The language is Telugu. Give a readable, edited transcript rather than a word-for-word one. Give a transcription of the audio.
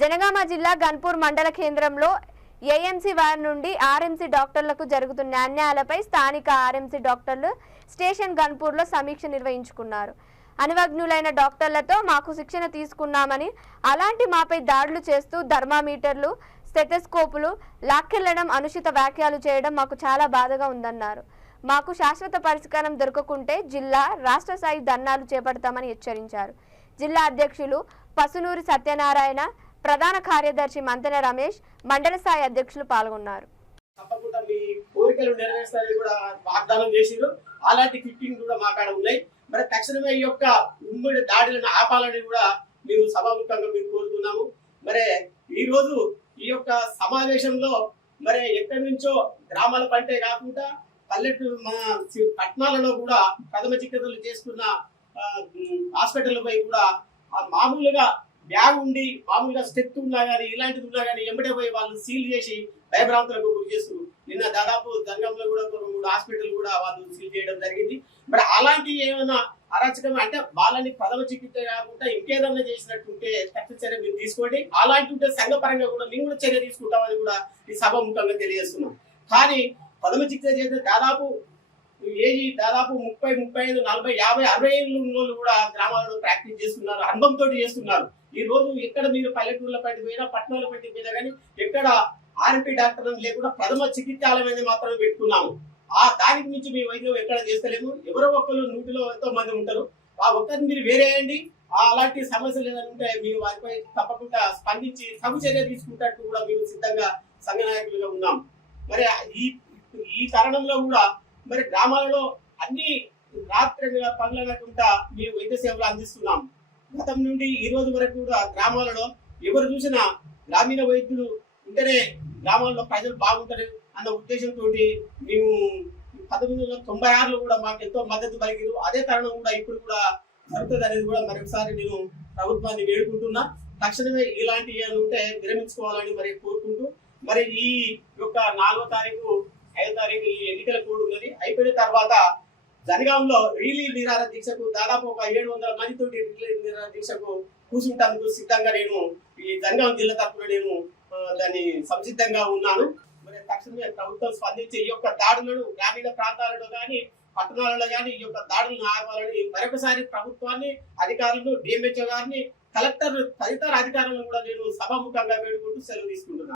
జనగామ జిల్లా గన్పూర్ మండల కేంద్రంలో ఏఎంసీ వారి నుండి ఆర్ఎంసీ డాక్టర్లకు జరుగుతున్న అన్యాయాలపై స్థానిక ఆర్ఎంసీ డాక్టర్లు స్టేషన్ గన్పూర్లో సమీక్ష నిర్వహించుకున్నారు. అనువజ్ఞులైన డాక్టర్లతో మాకు శిక్షణ తీసుకున్నామని, అలాంటి మాపై దాడులు చేస్తూ థర్మామీటర్లు, స్టెథోస్కోపులు లాక్కెళ్లడం, అనుచిత వ్యాఖ్యలు చేయడం మాకు చాలా బాధగా ఉందన్నారు. మాకు శాశ్వత పరిష్కారం దొరకకుంటే జిల్లా రాష్ట్ర స్థాయి ధర్నాలు చేపడతామని హెచ్చరించారు. జిల్లా అధ్యక్షులు పసునూరి సత్యనారాయణ, ప్రధాన కార్యదర్శి మంతెన రమేష్, మండల స్థాయి అధ్యక్షులు పాల్గొన్నారు. తప్పకుండా మీ కోరికలు నెరవేర్స్తారని కూడా వాగ్దానం చేసిరు. అలాంటి ఫిట్టింగ్ కూడా మా కాడ ఉన్నాయి. మరి తక్షణమే ఈ యొక్క ఉమ్మడి దాడులను ఆపాలని కూడా మేము సభాముఖంగా మేము కోరుతున్నాము. మరి ఈ రోజు ఈ యొక్క సమావేశంలో మరి ఎక్కడి నుంచో గ్రామాల పంటే కాకుండా పల్లెటూరు మన పట్టణాలలో కూడా ప్రథమ చికిత్సలు చేసుకున్న హాస్పిటల్పై కూడా మామూలుగా బ్యాగ్ ఉండి మామూలుగా స్టెప్ ఉన్నా కానీ ఇలాంటిది ఉన్నా కానీ ఎంబడే పోయి వాళ్ళు సీల్ చేసి భయభ్రాంతులకు గురి చేస్తున్నారు. నిన్న దాదాపు జంగంలో కూడా 3 హాస్పిటల్ కూడా వాళ్ళు సీల్ చేయడం జరిగింది. మరి అలాంటి ఏమైనా అరాచకం అంటే వాళ్ళని ప్రథమ చికిత్స కాకుండా ఇంకేదన్నా చేసినట్టుంటే తక్షణ చర్య మీరు తీసుకోండి. అలాంటి ఉంటే సంఘపరంగా కూడా మేము కూడా చర్య తీసుకుంటామని కూడా ఈ సభాముఖంగా తెలియజేస్తున్నాం. కానీ ప్రథమ చికిత్స చేస్తే దాదాపు 30, 35, 40, 50, 60 ఏళ్ళు ఉన్న వాళ్ళు కూడా గ్రామాలలో ప్రాక్టీస్ చేస్తున్నారు, అనుభవంతో చేస్తున్నారు. ఈ రోజు ఎక్కడ మీరు పల్లెటూర్ల పట్టి పోయినా పట్టణాల పట్టి పోయినా కానీ ఎక్కడ ఆర్ఎంపీ డాక్టర్ లేకుండా ప్రథమ చికిత్సాలయం మాత్రమే పెట్టుకున్నాము. దానికి మించి మీ వైద్యం ఎక్కడ చేస్తలేము. ఎవరో ఒక్కరు 100లో ఎంతో మంది ఉంటారు. ఆ ఒక్కరిని మీరు వేరేయండి. అలాంటి సమస్యలు ఏదైనా ఉంటే మేము వారిపై తప్పకుండా స్పందించి తగు చర్య తీసుకుంటట్టు కూడా మేము సిద్ధంగా సంఘ నాయకులుగా ఉన్నాం. మరి ఈ తరుణంలో కూడా మరి గ్రామాలలో అన్ని రాత్రి పనులనకుండా మేము వైద్య సేవలు అందిస్తున్నాం. గతం నుండి ఈ రోజు వరకు కూడా గ్రామాలలో ఎవరు చూసినా గ్రామీణ వైద్యులు ఉంటేనే గ్రామాల్లో ప్రజలు బాగుంటారు అన్న ఉద్దేశంతో మేము 1996లో కూడా మాకు ఎంతో మద్దతు పలికిరు. అదే తరుణం కూడా ఇప్పుడు కూడా జరుగుతుంది అనేది కూడా మరొకసారి నేను ప్రభుత్వాన్ని వేడుకుంటున్నా. తక్షణమే ఇలాంటి ఉంటే విరమించుకోవాలని మరి కోరుకుంటూ మరి ఈ యొక్క 4వ తారీఖు 5వ తారీఖు ఈ ఎన్నికల కోడ్ ఉన్నది. అయిపోయిన తర్వాత జనగాంలో రిలీ నిరాహార దీక్షకు దాదాపు ఒక 700 మందితో రిలీ నిరాహార దీక్షకు కూర్చుంటందుకు సిద్ధంగా నేను ఈ జనగాం జిల్లా తరఫున నేను దాన్ని సంసిద్ధంగా ఉన్నాను. మరి తక్షణమే ప్రభుత్వం స్పందించి ఈ యొక్క దాడులను గ్రామీణ ప్రాంతాలలో కానీ పట్టణాలలో కానీ ఈ యొక్క దాడులను ఆపాలని మరొకసారి ప్రభుత్వాన్ని, అధికారులను, డిఎంహెచ్ఓ గారిని, కలెక్టర్ తదితర అధికారులను కూడా నేను సభాముఖంగా వేడుకుంటూ సెలవు తీసుకుంటున్నాను.